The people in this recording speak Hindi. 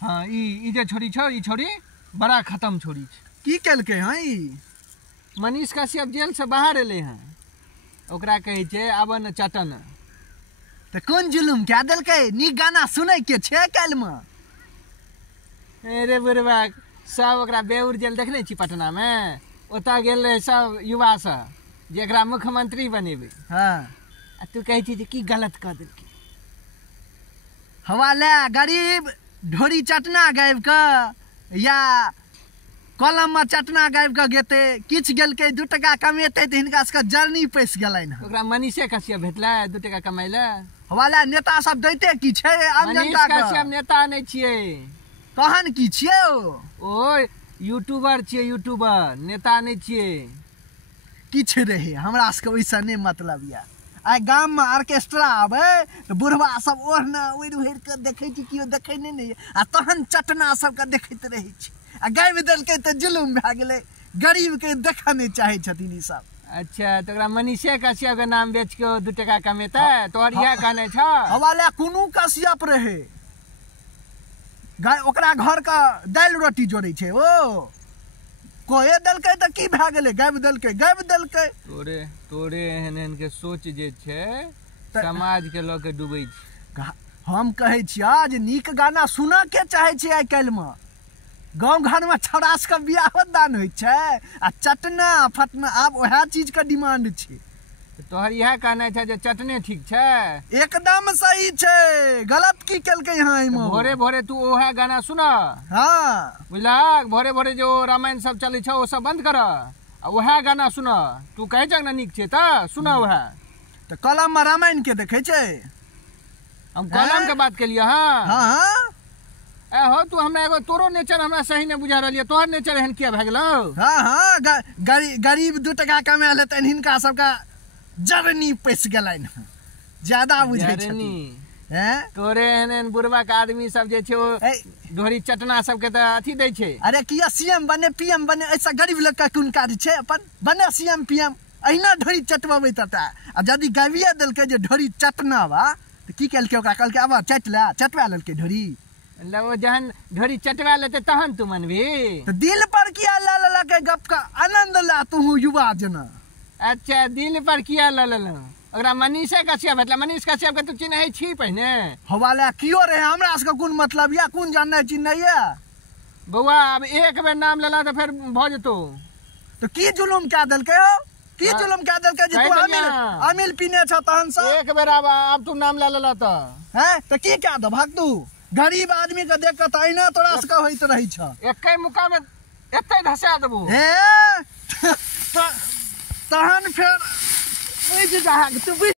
हाँ ई जे छोरी छौ ई छोरी बड़ा खत्म छोरी छै। की केलकै हाँ ई? मनीष कश्यप जेल से बाहर एले हैं, ओकरा कहे छै आब न चटन। तो कोन जुलुम क्या देलकै? नीक गाना सुनै के छै काल्हि में। अरे बुढ़वा सब ओकरा बेउर जेल देखने छी पटना में, ओतऽ गेल रहे सब युवा सब जे एकरा मुख्यमंत्री बनेबै। हाँ आ तू कहै छी की गलत कऽ देलकै। हवा ले गरीब ढोरी चटना गाबि कऽ या कलम में चटना गाबि कऽ गेते, किछु गेलकै 2 टका कमेतै तऽ हिनका सबके जर्नी पैसि गेलनि हँ। ओकरा मनीषे कश्यप भेटलै 2 टका कमाइ ले। हवा ले नेता सब दैते की छै आम मनीष जनता के? कश्यप नेता नहीं छियै, तहन की छियै ओ यूट्यूबर छियै, यूट्यूबर, नेता नहीं छियै। किछु रहे हमरा सबके ओइसे नहीं मतलब या। आइ गाम में ऑर्केस्ट्रा आबे तो बुढ़वा सब ओढ़ना ओढ़ ओढ़ के देखे छी, कियो देखे नहीं आ तहन चटना सबके देखैत रहे छी। आ गाबि देलकै तऽ जुलुम भए गेलै, गरीब के देखऽ नहीं चाहे छथिन ई सब। अच्छा तो मनीषे कश्यप के नाम बेच के 2 टका कमेता, तोहर यह कहने छ? हवाले कोनो कश्यप रहे ओकरा घर का दालि रोटी जोड़े छै ओ कोए देलकै तऽ की भए गेलै? गाबि देलकै। तोरे एहन के सोच जे छै समाज के लऽ के डूबै छै। हम कहै छियै जे नीक गाना सुनऽ के चाहे छै आइ काल्हि में। गाँव घर में छौड़ा सबके बियाह दान होइ छै आ चटना फटना आब वह चीज के डिमांड छै। तोहर यह कहना छै जे चटने ठीक छै? एकदम सही छै, गलत की केलकै यहाँ इमे? भोरे भोरे तू ओहे गाना सुन। हाँ बुझलक, भोरे भोरे जो रामायण सब चले छै वो सब बंद कर आ वह गाना सुन। तू कहे छ ना नीक छै त सुन वह। तो कलम में रामायण के देखे छै? हम कलम के बात केलिए। हाँ हाँ ए हो तू हमरा एगो तोरो नेचर हमरा सही नहीं बुझा रहलिए, तोहर नेचर एहन किया भए गेलौ? हाँ हाँ गरीब 2 टका कमा लेतै हिनका सबका जरनी पैस गेलनि हँ, ज्यादा बुझै छथिन। तोरे एहन बुढ़वा के आदमी सब जे छै ओ ढोरी चटना सबके तऽ अथी दै छै। अरे किया सीएम बने पीएम बने, ऐसा गरीब लोग का कोन काज छै? अपन बने सीएम पीएम अहिना ढोरी चटबबै तता। आ यदि गाबिए देलकै जे ढोरी चटना बा तऽ की केलकै? ओकरा कहलकै आब चटवा लेलकै ढोरी। वो जहन ढोरी चटवा लेते तहन तू मनबी? तो दिल पर किया ले लेलकै? गप का आनंद ला तू युवा जना। अच्छा दिल पर किया ले लेलौ? ओकरा मनीषे कश्यप भेटला। मनीष कश्यप के तू चिन्है छी पहिने? हवाले कियो रहे हमरा सबके कोन मतलब या? कोन जानना चिन्है या? बौआ अब एक बेर नाम लेला तो फिर भ जेतौ। तो की जुलुम क्या देलकै हो? की जुलुम क्या देलकै जे तू अमिल पीने छ तहन से? एक बेर अब तू नाम ले लेला त हैं तो की क्या दो भाग तू? गरीब आदमी के देख के त अहिना तोरा सबके होइत रही छ। एकै मुका में एते धसा देबो। तहन फिर बुझ जा तू